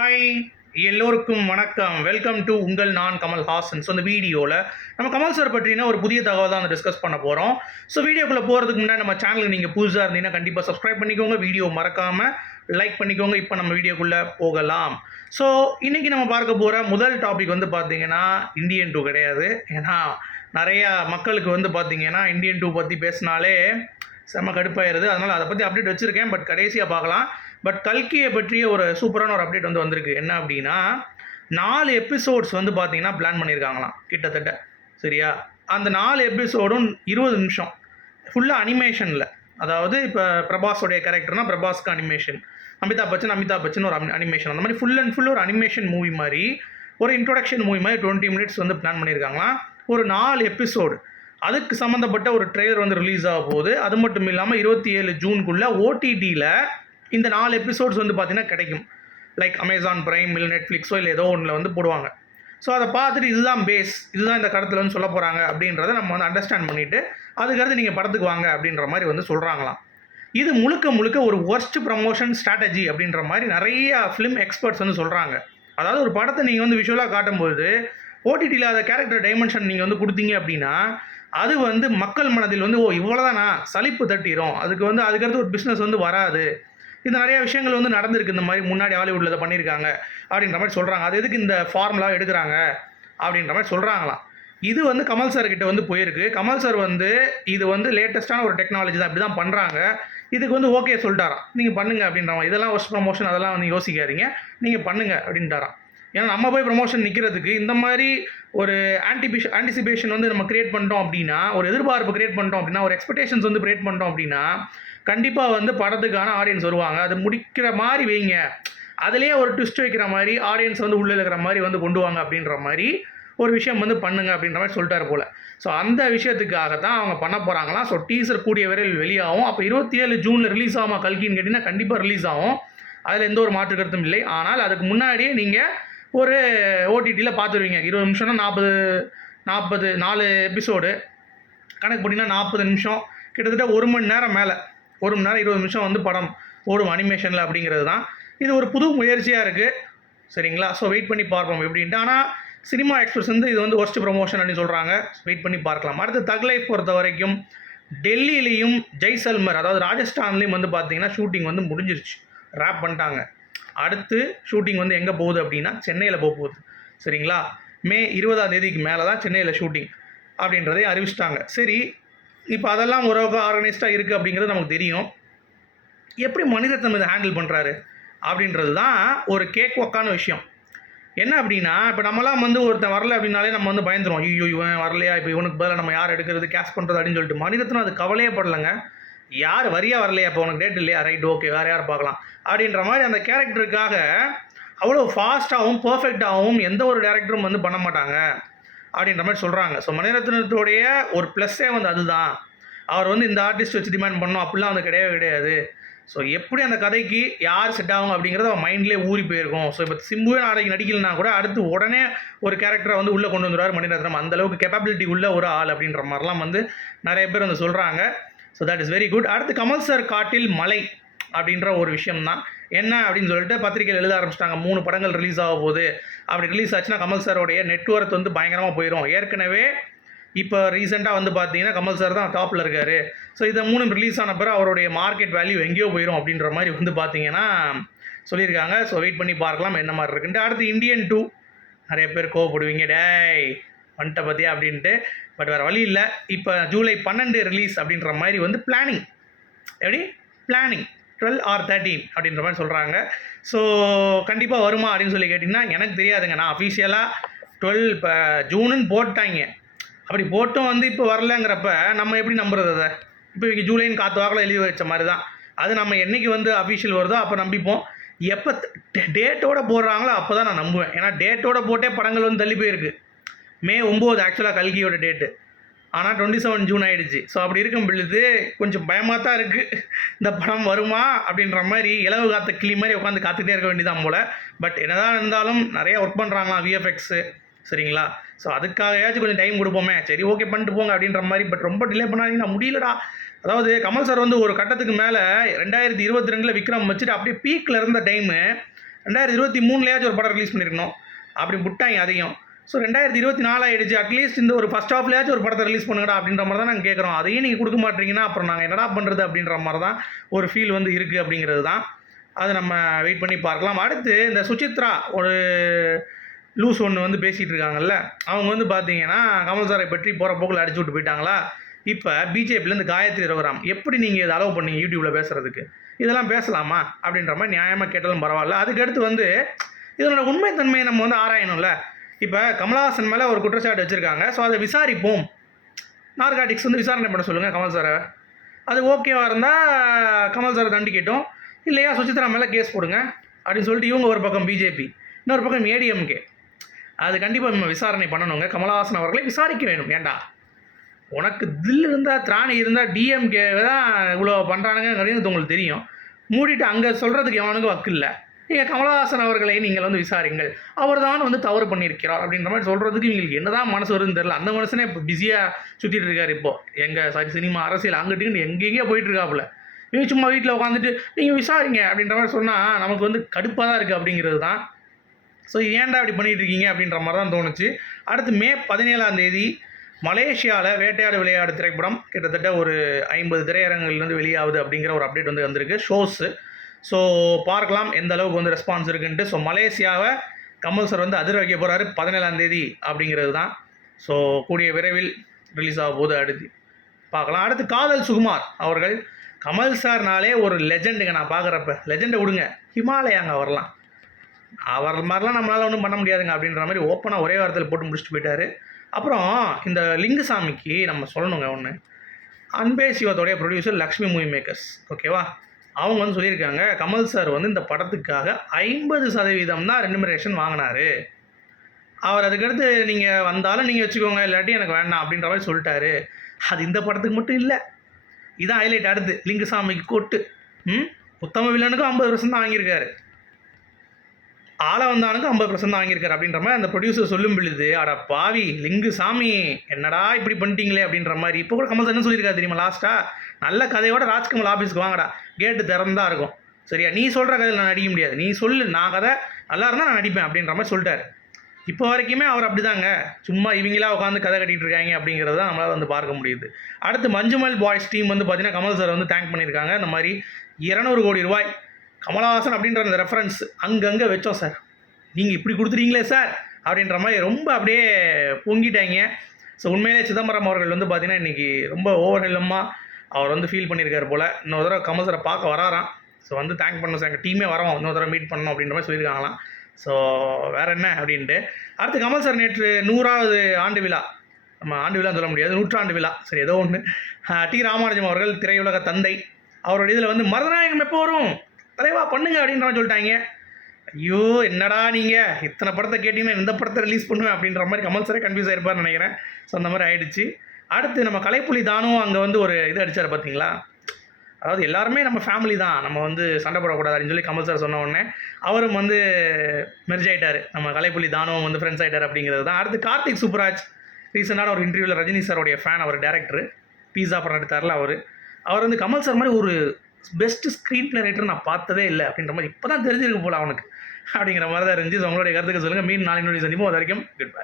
Hi எல்லோருக்கும் வணக்கம். Welcome to உங்கள் நான் கமல் ஹாசன். ஸோ இந்த வீடியோவில் நம்ம கமல் சார் பற்றின ஒரு புதிய தகவல் தான் டிஸ்கஸ் பண்ண போகிறோம் ஸோ வீடியோக்குள்ளே போகிறதுக்கு முன்னாடி நம்ம சேனலுக்கு நீங்கள் புதுசாக இருந்தீங்கன்னா கண்டிப்பாக சப்ஸ்கிரைப் பண்ணிக்கோங்க. வீடியோ மறக்காமல் லைக் பண்ணிக்கோங்க. இப்போ நம்ம வீடியோக்குள்ளே போகலாம். ஸோ இன்றைக்கி நம்ம பார்க்க போகிற முதல் டாபிக் வந்து பார்த்தீங்கன்னா இந்தியன் டூ கிடையாது. ஏன்னா நிறையா மக்களுக்கு வந்து பார்த்திங்கன்னா இந்தியன் டூ பற்றி பேசினாலே செம்ம கடுப்பாயிருது. அதனால் அதை பற்றி அப்டேட் வச்சுருக்கேன். பட் கடைசியாக பார்க்கலாம். பட் கல்கியை பற்றிய ஒரு சூப்பரான ஒரு அப்டேட் வந்து வந்திருக்கு. என்ன அப்படின்னா நாலு எபிசோட்ஸ் வந்து பார்த்தீங்கன்னா பிளான் பண்ணியிருக்காங்களாம் கிட்டத்தட்ட. சரியா? அந்த நாலு எபிசோடும் இருபது நிமிஷம். ஃபுல்லாக அனிமேஷனில் அதாவது இப்போ பிரபாஸோடைய கேரக்டர்னால் பிரபாஸ்க்கு அனிமேஷன் அமிதாப் பச்சன் அமிதாப் பச்சன் ஒரு அனிமேஷன் அந்த மாதிரி ஃபுல் அண்ட் ஃபுல் ஒரு அனிமேஷன் மூவி மாதிரி ஒரு இன்ட்ரொடக்ஷன் மூவி மாதிரி டுவெண்ட்டி மினிட்ஸ் வந்து பிளான் பண்ணியிருக்காங்களாம் ஒரு நாலு எபிசோடு அதுக்கு சம்மந்தப்பட்ட ஒரு ட்ரெய்லர் வந்து ரிலீஸ் ஆக போகுது. அது மட்டும் இல்லாமல் இருபத்தி ஏழு ஜூனுக்குள்ளே ஓடிடியில் இந்த நாலு எபிசோட்ஸ் வந்து பார்த்தீங்கன்னா கிடைக்கும். லைக் அமேசான் ப்ரைம் இல்லை நெட்ஃப்ளிக்ஸோ இல்லை ஏதோ ஒன்றில் வந்து போடுவாங்க. ஸோ அதை பார்த்துட்டு இதுதான் பேஸ் இதுதான் இந்த கடத்தில் வந்து சொல்ல போகிறாங்க அப்படின்றத நம்ம வந்து அண்டர்ஸ்டாண்ட் பண்ணிவிட்டு அதுக்கடுத்து நீங்கள் படத்துக்கு வாங்க அப்படின்ற மாதிரி வந்து சொல்கிறாங்களாம் இது முழுக்க முழுக்க ஒரு ஒர்ஸ்ட் ப்ரமோஷன் ஸ்ட்ராட்டஜி அப்படின்ற மாதிரி நிறைய ஃபிலிம் எக்ஸ்பர்ட்ஸ் வந்து சொல்கிறாங்க அதாவது ஒரு படத்தை நீங்கள் வந்து விஷுவலாக காட்டும்போது ஓடிடியில் அதை கேரக்டர் டைமென்ஷன் நீங்கள் வந்து கொடுத்தீங்க அப்படின்னா அது வந்து மக்கள் மனதில் வந்து ஓ இவ்வளோதானா சலிப்பு தட்டிடும் அதுக்கு வந்து அதுக்கடுத்து ஒரு பிஸ்னஸ் வந்து வராது. இது நிறைய விஷயங்கள் வந்து நடந்திருக்கு. இந்த மாதிரி முன்னாடி ஹாலிவுட்டில் இதை பண்ணியிருக்காங்க அப்படின்ற மாதிரி சொல்கிறாங்க அது எதுக்கு இந்த ஃபார்முலா எடுக்கிறாங்க அப்படின்ற மாதிரி சொல்கிறாங்களாம் இது வந்து கமல் சார் கிட்ட வந்து போயிருக்கு. கமல் சார் வந்து இது வந்து லேட்டஸ்ட்டான ஒரு டெக்னாலஜி தான். இப்படி தான் பண்ணுறாங்க இதுக்கு வந்து ஓகே சொல்லிட்டாராம். நீங்கள் பண்ணுங்க அப்படின்றவங்க இதெல்லாம் ஒஸ்ட் ப்ரமோஷன் அதெல்லாம் வந்து யோசிக்காதீங்க. நீங்கள் பண்ணுங்க அப்படின்ட்டாராம். ஏன்னா நம்ம போய் ப்ரமோஷன் நிற்கிறதுக்கு இந்த மாதிரி ஒரு ஆன்டிபிஷ ஆன்டிசிபேஷன் வந்து நம்ம கிரியேட் பண்ணிட்டோம் அப்படின்னா ஒரு எதிர்பார்ப்பு கிரியேட் பண்ணிட்டோம் அப்படின்னா ஒரு எக்ஸ்பெக்டேஷன்ஸ் வந்து கிரியேட் பண்ணிட்டோம் அப்படின்னா கண்டிப்பாக வந்து படத்துக்கான ஆடியன்ஸ் வருவாங்க. அது முடிக்கிற மாதிரி வைங்க. அதுலேயே ஒரு ட்விஸ்ட் வைக்கிற மாதிரி ஆடியன்ஸ் வந்து உள்ளே இருக்கிற மாதிரி வந்து கொண்டு வாங்க அப்படின்ற மாதிரி ஒரு விஷயம் வந்து பண்ணுங்க அப்படின்ற மாதிரி சொல்லிட்டாரு போல். ஸோ அந்த விஷயத்துக்காக தான் அவங்க பண்ண போகிறாங்களாம் ஸோ டீசர் கூடிய விரைவில் வெளியாகும். அப்போ இருபத்தி ஏழு ஜூனில் ரிலீஸ் ஆகுமா கல்கின்னு கேட்டிங்கன்னா கண்டிப்பாக ரிலீஸ் ஆகும். அதில் எந்த ஒரு மாற்று கருத்தும் இல்லை. ஆனால் அதுக்கு முன்னாடியே நீங்கள் ஒரு ஓடிடியில் பார்த்துருவீங்க. இருபது நிமிஷம்னா நாற்பது நாற்பது நாலு எபிசோடு கணக்கு பண்ணிங்கன்னா நாற்பது நிமிஷம். கிட்டத்தட்ட ஒரு மணி நேரம் மேலே. ஒரு மணி நேரம் இருபது நிமிஷம் வந்து படம் ஓடும் அனிமேஷனில் அப்படிங்கிறது தான். இது ஒரு புது முயற்சியாக இருக்குது சரிங்களா? ஸோ வெயிட் பண்ணி பார்ப்போம் எப்படின்ட்டு. ஆனால் சினிமா எக்ஸ்பிரஸ் வந்து இது வந்து ஒர்ஸ்ட் ப்ரொமோஷன் அப்படின்னு சொல்கிறாங்க வெயிட் பண்ணி பார்க்கலாம். அடுத்து தக் லைஃப் பொறுத்த வரைக்கும் டெல்லியிலையும் ஜெய்சல்மர் அதாவது ராஜஸ்தான்லேயும் வந்து பார்த்தீங்கன்னா ஷூட்டிங் வந்து முடிஞ்சிருச்சு. ரேப் பண்ணிட்டாங்க. அடுத்து ஷூட்டிங் வந்து எங்கே போகுது அப்படின்னா சென்னையில் போக போகுது. சரிங்களா? மே இருபதாம் தேதிக்கு மேலே தான் சென்னையில் ஷூட்டிங் அப்படின்றதே அறிவிச்சிட்டாங்க. சரி இப்போ அதெல்லாம் ஓரளவுக்கு ஆர்கனைஸ்டாக இருக்குது அப்படிங்கிறது நமக்கு தெரியும். எப்படி மணிரத்னம் இதை ஹேண்டில் பண்ணுறாரு அப்படின்றது தான் ஒரு கேக் ஒக்கான விஷயம். என்ன அப்படின்னா இப்போ நம்மலாம் வந்து ஒருத்தன் வரல அப்படின்னாலே நம்ம வந்து பயந்துரும் ஐயோ இவன் வரலையா? இப்போ இவனுக்கு பதிலாக நம்ம யார் எடுக்கிறது கேஷ் பண்ணுறது அப்படின்னு சொல்லிட்டு. மணிரத்னம் அது கவலையே படலைங்க. யார் வரியா வரலையா? இப்போ உனக்கு டேட் இல்லையா? ரைட் ஓகே வேறு யார் பார்க்கலாம்? அப்படின்ற மாதிரி அந்த கேரக்டருக்காக அவ்வளோ ஃபாஸ்ட்டாகவும் பர்ஃபெக்டாகவும் எந்த ஒரு டேரக்டரும் வந்து பண்ண மாட்டாங்க. அப்படின்ற மாதிரி சொல்கிறாங்க ஸோ மணிரத்னத்துடைய ஒரு ப்ளஸ்ஸே வந்து அதுதான். அவர் வந்து இந்த ஆர்டிஸ்ட் வச்சு டிமாண்ட் பண்ணோம். அப்படிலாம் வந்து கிடையவே கிடையாது. ஸோ எப்படி அந்த கதைக்கு யார் செட் ஆகும் அப்படிங்கிறது அவன் மைண்ட்லேயே ஊறி போயிருக்கும். ஸோ இப்போ சிம்புவே நாளைக்கு நடிக்கலனா கூட அடுத்து உடனே ஒரு கேரக்டரை வந்து உள்ளே கொண்டு வந்துடுவார் மணிரத்னம் அந்தளவுக்கு கெப்பாபிலிட்டி உள்ள ஒரு ஆள் அப்படின்ற மாதிரிலாம் வந்து நிறைய பேர் வந்து சொல்கிறாங்க so that is very good அடுத்து கமல் சார் காட்டில் மலை அப்படின்ற ஒரு விஷயம் தான் என்ன அப்படின்னு சொல்லிட்டு பத்திரிகையில் எழுத ஆரம்பிச்சிட்டாங்க. மூணு படங்கள் ரிலீஸ் ஆக போகுது. அப்படி ரிலீஸ் ஆச்சுன்னா கமல் சாரோடைய நெட்ஒர்க் வந்து பயங்கரமாக போயிடும் ஏற்கனவே இப்போ ரீசெண்டாக வந்து பார்த்தீங்கன்னா கமல் சார் தான் டாப்பில் இருக்கார். ஸோ இதை மூணு ரிலீஸ் ஆன பிறகு அவருடைய மார்க்கெட் வேல்யூ எங்கேயோ போயிடும் அப்படின்ற மாதிரி வந்து பார்த்தீங்கன்னா சொல்லியிருக்காங்க. ஸோ வெயிட் பண்ணி பார்க்கலாம் என்ன மாதிரி இருக்குன்ட்டு. அடுத்து இந்தியன் டூ நிறைய பேர் கோவப்படுவீங்க டேய் வந்துட்ட பார்த்தியா அப்படின்ட்டு. பட் வேறு வழி இல்லை. இப்போ ஜூலை பன்னெண்டு ரிலீஸ் அப்படின்ற மாதிரி வந்து பிளானிங் எப்படி? பிளானிங் டுவெல் ஆர் தேர்ட்டின் அப்படின்ற மாதிரி சொல்கிறாங்க ஸோ கண்டிப்பாக வருமா அப்படின்னு சொல்லி கேட்டிங்கன்னா எனக்கு தெரியாதுங்க. நான் அஃபீஷியலாக டுவெல் இப்போ ஜூனுன்னு போட்டாங்க. அப்படி போட்டும் வந்து இப்போ வரலங்கிறப்ப நம்ம எப்படி நம்புறது அதை? இப்போ இங்கே ஜூலைன்னு காற்று வாக்கில் எழுதி வச்ச மாதிரி தான் அது நம்ம என்னைக்கு வந்து அஃபீஷியல் வருதோ அப்போ நம்பிப்போம். எப்போ டேட்டோட போடுறாங்களோ அப்போ தான் நான் நம்புவேன். ஏன்னா டேட்டோட போட்டே படங்கள் வந்து தள்ளி போயிருக்கு. மே ஒம்பது ஆக்சுவலாக கல்கியோட டேட்டு ஆனால் டுவெண்ட்டி செவன் ஜூன் ஆகிடுச்சு ஸோ அப்படி இருக்கும் பொழுது கொஞ்சம் பயமாக தான் இருக்குது இந்த படம் வருமா அப்படின்ற மாதிரி இலவு காத்த கிளி மாதிரி உட்காந்து காத்துக்கிட்டே இருக்க வேண்டியதான் போல். பட் என்னதான் இருந்தாலும் நிறைய ஒர்க் பண்ணுறாங்களாம் விஎஃப்எக்ஸு சரிங்களா? ஸோ அதுக்காகயாச்சும் கொஞ்சம் டைம் கொடுப்போமே. சரி ஓகே பண்ணிட்டு போங்க அப்படின்ற மாதிரி. பட் ரொம்ப டிலே பண்ணாதீங்கன்னா முடியலடா. அதாவது கமல் சார் வந்து ஒரு கட்டத்துக்கு மேலே ரெண்டாயிரத்தி இருபத்தி ரெண்டில் விக்ரம் வச்சுட்டு அப்படியே பீக்கில் இருந்த டைமு ரெண்டாயிரத்தி இருபத்தி மூணுலையாச்சும் ஒரு படம் ரிலீஸ் பண்ணியிருக்கணும் அப்படி விட்டாங்க அதையும். ஸோ ரெண்டாயிரத்தி இருபத்தி நாலு ஆயிடுச்சு. அட்லீஸ்ட் இந்த ஒரு ஃபஸ்ட் ஹாஃப்லேயாச்சும் ஒரு படத்தை ரிலீஸ் பண்ணுங்கடா அப்படின்ற மாதிரி தான் நாங்கள் கேட்குறோம் அதையும் நீங்கள் கொடுக்க மாட்டீங்கன்னா அப்புறம் நாங்கள் என்னடா பண்ணுறது அப்படின்ற மாதிரி தான் ஒரு ஃபீல் வந்து இருக்குது அப்படிங்கிறது தான். அதை நம்ம வெயிட் பண்ணி பார்க்கலாம். அடுத்து இந்த சுசித்ரா ஒரு லூஸ் ஒன்று வந்து பேசிகிட்டு இருக்காங்கல்ல. அவங்க வந்து பார்த்தீங்கன்னா கமல் சாரை பற்றி போகிற போக்கில் அடிச்சு விட்டு போயிட்டாங்களா? இப்போ பிஜேபிலேருந்து காயத்ரி ரகுராம் எப்படி நீங்கள் இதை அலோவ் பண்ணீங்க யூடியூப்பில் பேசுகிறதுக்கு இதெல்லாம் பேசலாமா? அப்படின்ற மாதிரி நியாயமாக கேட்டாலும் பரவாயில்ல. அதுக்கடுத்து வந்து இதனோட உண்மைத்தன்மையை நம்ம வந்து ஆராயணும்ல. இப்போ கமலஹாசன் மேலே ஒரு குற்றச்சாட்டு வச்சுருக்காங்க. ஸோ அதை விசாரிப்போம். நார்காட்டிக்ஸ் வந்து விசாரணை பண்ண சொல்லுங்கள் கமல் சாரை அது ஓகேவாக இருந்தால் கமல் சாரை தண்டிக்கிட்டோம். இல்லையா சுசித்ரா மேலே கேஸ் போடுங்க. அப்படின்னு சொல்லிட்டு இவங்க ஒரு பக்கம் பிஜேபி இன்னொரு பக்கம் ஏடிஎம்கே அது கண்டிப்பாக நம்ம விசாரணை பண்ணணுங்க. கமலஹாசன் அவர்களை விசாரிக்க வேணும். ஏண்டா? உனக்கு தில் இருந்தால் திராணி இருந்தால் டிஎம்கே தான் இவ்வளோ பண்ணுறானுங்கிறது உங்களுக்கு தெரியும். மூடிட்டு அங்கே சொல்கிறதுக்கு எவனுக்கு வக்கு இல்லை நீங்கள் கமலஹாசன் அவர்களை நீங்கள் வந்து விசாரிங்கள். அவர் தான் வந்து தவறு பண்ணியிருக்கிறார் அப்படின்ற மாதிரி சொல்கிறதுக்கு இவங்களுக்கு என்னதான் மனசு வருதுன்னு தெரில அந்த மனுஷனே இப்போ பிஸியாக சுற்றிட்டு இருக்கார் இப்போ. எங்கள் சாரி சினிமா அரசியல் அங்கிட்டு எங்கெங்கேயோ போயிட்டுருக்காப்புல. இவங்க சும்மா வீட்டில் உட்காந்துட்டு நீங்கள் விசாரிங்க அப்படின்ற மாதிரி சொன்னால் நமக்கு வந்து கடுப்பாக தான் இருக்குது அப்படிங்கிறது தான் ஸோ ஏன்டா அப்படி பண்ணிட்டு இருக்கீங்க அப்படின்ற மாதிரி தான் தோணுச்சு. அடுத்து மே பதினேழாம் தேதி மலேசியாவில் வேட்டையாடு விளையாடு திரைப்படம் கிட்டத்தட்ட ஒரு ஐம்பது திரையரங்குலேருந்து வெளியாகுது அப்படிங்கிற ஒரு அப்டேட் வந்து வந்திருக்கு. ஷோஸு ஸோ பார்க்கலாம் எந்த அளவுக்கு வந்து ரெஸ்பான்ஸ் இருக்குன்ட்டு. ஸோ மலேசியாவை கமல் சார் வந்து அதிர வைக்க போகிறாரு பதினேழாம் தேதி அப்படிங்கிறது தான். ஸோ கூடிய விரைவில் ரிலீஸ் ஆக போது அடுத்து. பார்க்கலாம். அடுத்து காதல் சுகுமார் அவர்கள். கமல் சார்னாலே ஒரு லெஜெண்டுங்க நான் பார்க்குறப்ப. லெஜெண்டை விடுங்க. ஹிமாலயாங்க வரலாம் அவர் மாதிரிலாம் நம்மளால் ஒன்றும் பண்ண முடியாதுங்க அப்படின்ற மாதிரி ஓப்பனாக ஒரே வாரத்தில் போட்டு முடிச்சுட்டு போயிட்டாரு. அப்புறம் இந்த லிங்குசாமிக்கு நம்ம சொல்லணுங்க ஒன்று அன்பே சிவத்தோடைய ப்ரொடியூசர் லக்ஷ்மி மூவி மேக்கர்ஸ் ஓகேவா அவங்க வந்து சொல்லியிருக்காங்க கமல் சார் வந்து இந்த படத்துக்காக ஐம்பது சதவீதம் தான் ரெனிமரேஷன் வாங்கினாரு. அவர் அதுக்கடுத்து நீங்கள் வந்தாலும் நீங்கள் வச்சுக்கோங்க இல்லாட்டி எனக்கு வேண்டாம் அப்படின்ற மாதிரி சொல்லிட்டாரு. அது இந்த படத்துக்கு மட்டும் இல்லை. இதான் ஹைலைட் அடுத்து. லிங்குசாமிக்கு கூட்டு. ம்? உத்தம வில்லனுக்கும் ஐம்பது பர்சன்ட் தான் வாங்கியிருக்காரு. ஆள வந்தானுக்கு ஐம்பது பர்சன்ட் தான் வாங்கியிருக்காரு அப்படின்ற மாதிரி அந்த ப்ரொடியூசர் சொல்லும் பொழுது அட பாவி லிங்கு சாமி என்னடா இப்படி பண்ணிட்டீங்களே? அப்படின்ற மாதிரி இப்போ கூட கமல் சார் என்ன சொல்லியிருக்காரு தெரியுமா லாஸ்ட்டாக நல்ல கதையோட ராஜ்கமல் ஆஃபீஸ்க்கு வாங்கடா. கேட்டு திறந்தா இருக்கும். சரியா? நீ சொல்கிற கதையில் நான் நடிக்க முடியாது. நீ சொல்லு நான் கதை நல்லா இருந்தால் நான் நடிப்பேன் அப்படின்ற மாதிரி சொல்லிட்டாரு. இப்போ வரைக்குமே அவர் அப்படிதாங்க. சும்மா இவங்களா உட்காந்து கதை கட்டிகிட்டு இருக்காங்க அப்படிங்கிறத தான் நம்மளால் வந்து பார்க்க முடியுது. அடுத்து மஞ்சுமல் பாய்ஸ் டீம் வந்து பார்த்தீங்கன்னா கமல் சார் வந்து தேங்க் பண்ணியிருக்காங்க. இந்த மாதிரி இரநூறு கோடி ரூபாய் கமலஹாசன் அப்படின்ற அந்த ரெஃபரன்ஸ் அங்கங்கே வச்சோம் சார் நீங்கள் இப்படி கொடுத்துறீங்களே சார் அப்படின்ற மாதிரி ரொம்ப அப்படியே பொங்கிட்டாங்க. ஸோ உண்மையிலே சிதம்பரம் அவர்கள் வந்து பார்த்தீங்கன்னா இன்றைக்கி ரொம்ப ஓவர்ஹெல்லமாக அவர் வந்து ஃபீல் பண்ணியிருக்காரு போல். இன்னொரு தடவை கமல் சாரை பார்க்க வராராம். ஸோ வந்து தேங்க் பண்ண சார் எங்கள் டீமே வரோம் இன்னொரு தடவை மீட் பண்ணணும் அப்படின்ற மாதிரி சொல்லியிருக்காங்களாம். ஸோ வேறு என்ன அப்படின்ட்டு. அடுத்து கமல் சார் நேற்று நூறாவது ஆண்டு விழா. நம்ம ஆண்டு விழான்னு சொல்ல முடியாது நூற்றாண்டு விழா. சரி ஏதோ ஒன்று டி. ராமானுஜம் அவர்கள் திரையுலக தந்தை. அவரோட இதில் வந்து மருதநாயகம் எப்போ வரும்? தலைவா பண்ணுங்க அப்படின்ற சொல்லிட்டாங்க. ஐயோ என்னடா நீங்கள் இத்தனை படத்தை கேட்டிங்கன்னா இந்த படத்தை ரிலீஸ் பண்ணுவேன் அப்படின்ற மாதிரி கமல் சாரே கன்ஃபியூஸ் ஆயிருப்பார்னு நினைக்கிறேன். ஸோ அந்த மாதிரி ஆயிடுச்சு. அடுத்து நம்ம கலைப்புலி தானும் அங்கே வந்து ஒரு இது அடித்தார் பார்த்தீங்களா அதாவது எல்லாருமே நம்ம ஃபேமிலி தான். நம்ம வந்து சண்டை போடக்கூடாது அப்படின்னு சொல்லி கமல் சார் சொன்ன உடனே அவரும் வந்து மெர்ஜ் ஆகிட்டார் நம்ம கலைப்புலி தானும் வந்து ஃப்ரெண்ட்ஸ் ஆகிட்டார் அப்படிங்கிறது தான். அடுத்து கார்த்திக் சுப்ராஜ் ரீசெண்டான ஒரு இன்டர்வியூவில் ரஜினி சாரோடைய ஃபேன் அவர் டேரக்டர் பீஸா படம் எடுத்தார்ல அவர். அவர் வந்து கமல் சார் மாதிரி ஒரு பெஸ்ட் ஸ்க்ரீன் பிளே ரைட்டர் நான் பார்த்ததே இல்லை அப்படின்ற மாதிரி இப்போ தான் தெரிஞ்சிருக்கு போல அவனுக்கு. அப்படிங்கிற மாதிரி தான் இருந்துச்சு. So, உங்களுடைய கருத்துக்கு சொல்லுங்கள் மீன் நாளினுடைய சந்திப்போம் அது வரைக்கும் குட் பை